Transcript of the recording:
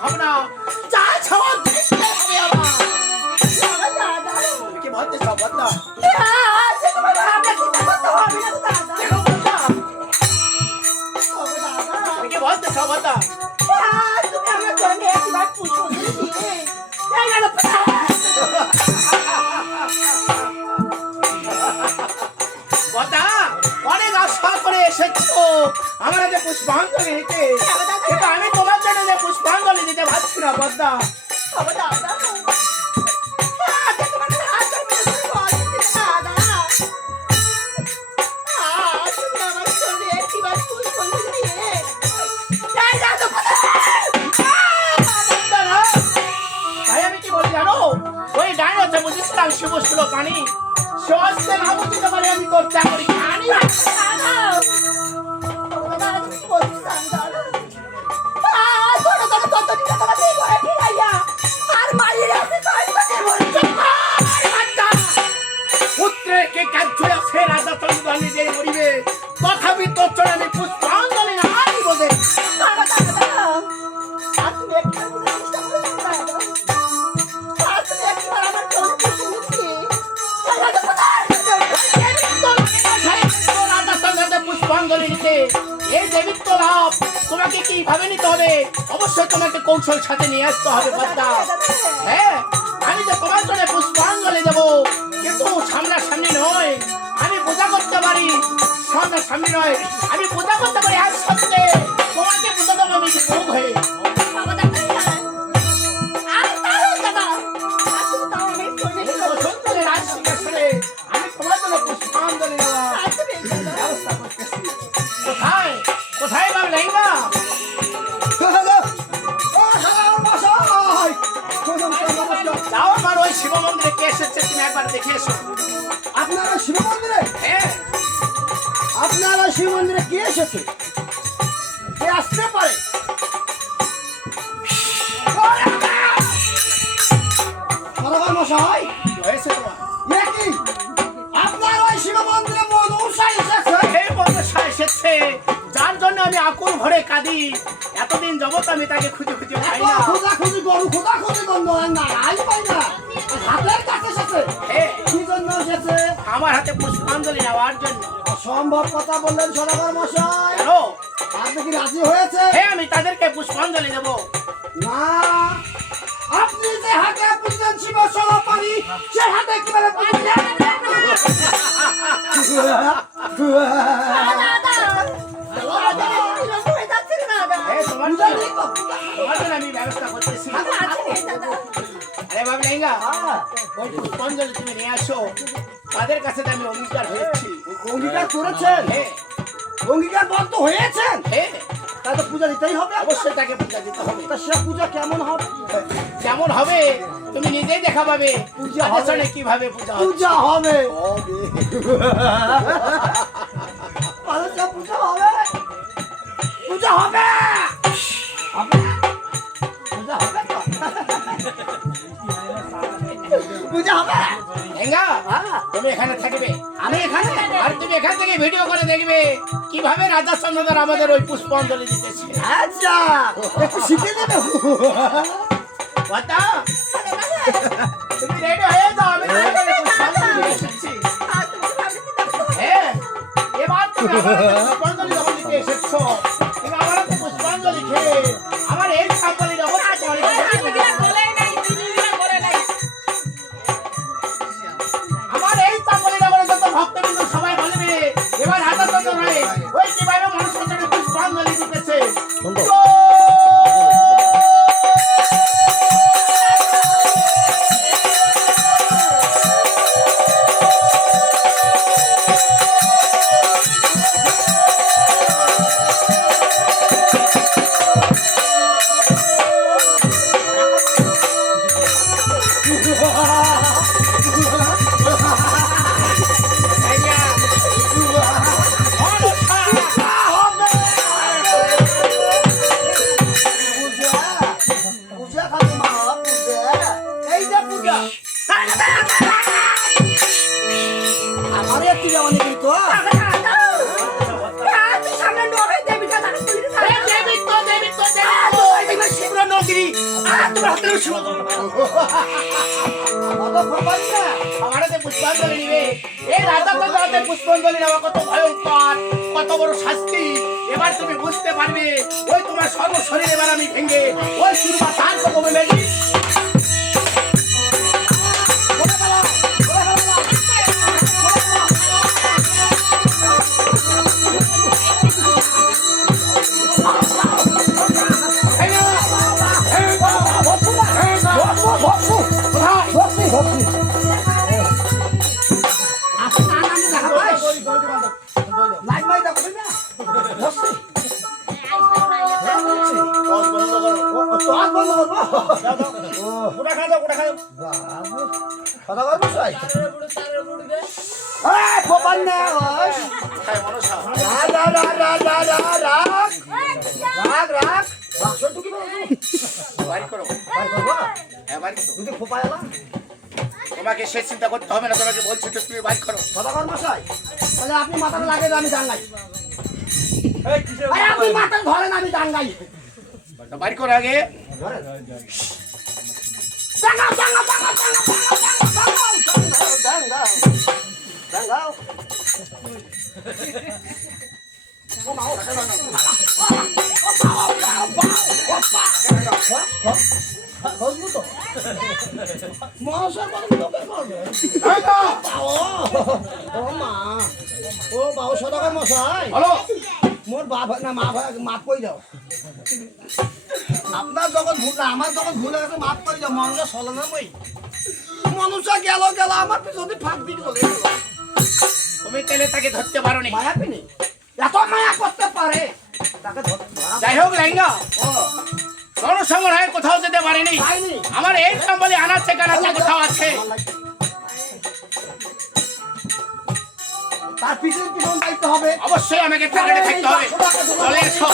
ভাবনা। যা ছাওয়া দৃষ্টি হবে আমার। তুমি কি বলতে চাও বদলা অনেক আশা করে এসেছ। আমার যে পুষ্পাঞ্জলি দিতে। আমি তোমার পুষ্পাঞ্জলি দিতে পারছি না বদা বাবা দাদা শিব ছিল পানি সে আসতে না বুঝতে পারে আমি তোর চাকরি। খানি তোমাকে কীভাবে নিতে হবে? অবশ্যই তোমাকে কৌশল সাথে নিয়ে আসতে হবে পদ্মা হ্যাঁ আমি তো তোমার জন্য পুষ্পাঞ্জলি দেবো। কিন্তু সামনাসামনি নয়, আমি পূজা করতে পারি। সামনাসামনি নয়, আমি পূজা করতে পারি এক সত্যি। কে আসতে পারে। মশাই হয়েছে তোমার। কি? আপনার ওই শিব মন্দিরে মনুষা এসেছে? এই বর্ষা এসেছে। যার জন্য আমি আকুল ভরে কাঁদি। এতদিন যাবত আমি তাকে খুঁজে খুঁজে পাই না। খোঁজা খুঁজি গরু খোঁজা খুঁজি গন্ধ না আই পাই না। হাতের কাছে এসেছে। কি জন্য এসেছে? আমার হাতে পুষ্পাঞ্জলি নেওয়ার জন্য। অসম্ভব কথা বললেন সরকার মশাই। আপনি কি রাজি হয়েছে? হ্যাঁ আমি তাদেরকে পুষ্পাঞ্জলি দেবো। না আপনি যে হাতে পুজলেন শিব সমাপানি সে হাতে কীভাবে পুজলেন হ্যাঁ আমি ব্যবস্থা করতেছি। আরে বাবু লেঙ্গা ওই পুষ্পাঞ্জলি তুমি নিয়ে আসো। তাদের কাছে আমি অঙ্গীকার হয়েছি অঙ্গীকার করেছেন? হ্যাঁ। হয়েছেন? হ্যাঁ। তো পূজা দিতেই হবে অবশ্যই তাকে পূজা দিতে হবে। তা সে পূজা কেমন হবে? কেমন হবে? তুমি নিজেই দেখা পাবে। পূজা হবে। কীভাবে পূজা পূজা হবে। পূজা হবে। পূজা হবে? এখানে থাকবে। আমি এখানে? আর তুমি এখান থেকে ভিডিও করে দেখবে কীভাবে রাজা চন্দ্রধর আমাদের ওই পুষ্পাঞ্জলি দিতেছে। আচ্ছা একটু শিখে দেবে? কথা? তুমি রেডি হয়ে যাও আমি তোমাকে পুষ্পাঞ্জলি দিয়ে এসেছি হ্যাঁ এবার তুমি পুষ্পাঞ্জলি যখন দিতে এসেছ পুষ্পাঞ্জলি নেওয়া কত ভয়ঙ্কর কত বড় শাস্তি এবার তুমি বুঝতে পারবে, ওই তোমার সর্ব শরীর এবার আমি ভেঙে, ওই সুরমা তার কবে মেঘে হ্যাঁ, তোমাকে সে চিন্তা করতে হবে না তোমাকে বলছো তো তুমি বাইক করো। সদা কর মশাই তাহলে আপনি মাথা লাগে আমি দাঙ্গাই আপনি মাথা ধরেন আমি দাঙ্গাই বাড়ি করো আগে। মোর বাপ না মা ভাই মাফ করে দাও আপনার যখন ভুল আমার যখন ভুল হয়ে গেছে, মাফ করে দাও। মনটা চলে না মই গেল গেল আমার পিছনে ফাঁক দিকে চলে গেল। তুমি তেলে তাকে ধরতে পারো নি মায়া পিনি? এত মায়া করতে পারে? তাকে যাই হোক লাইঙ্গা ও। জনসংগ্রহে কোথাও যেতে পারেনি। আমার এই সম্বলে আনাচ্ছে কানাচ্ছে কোথাও আছে। তার পিছনে পিছন দায়িত্ব হবে। অবশ্যই আমাকে টার্গেটে থাকতে হবে। চলে এসো।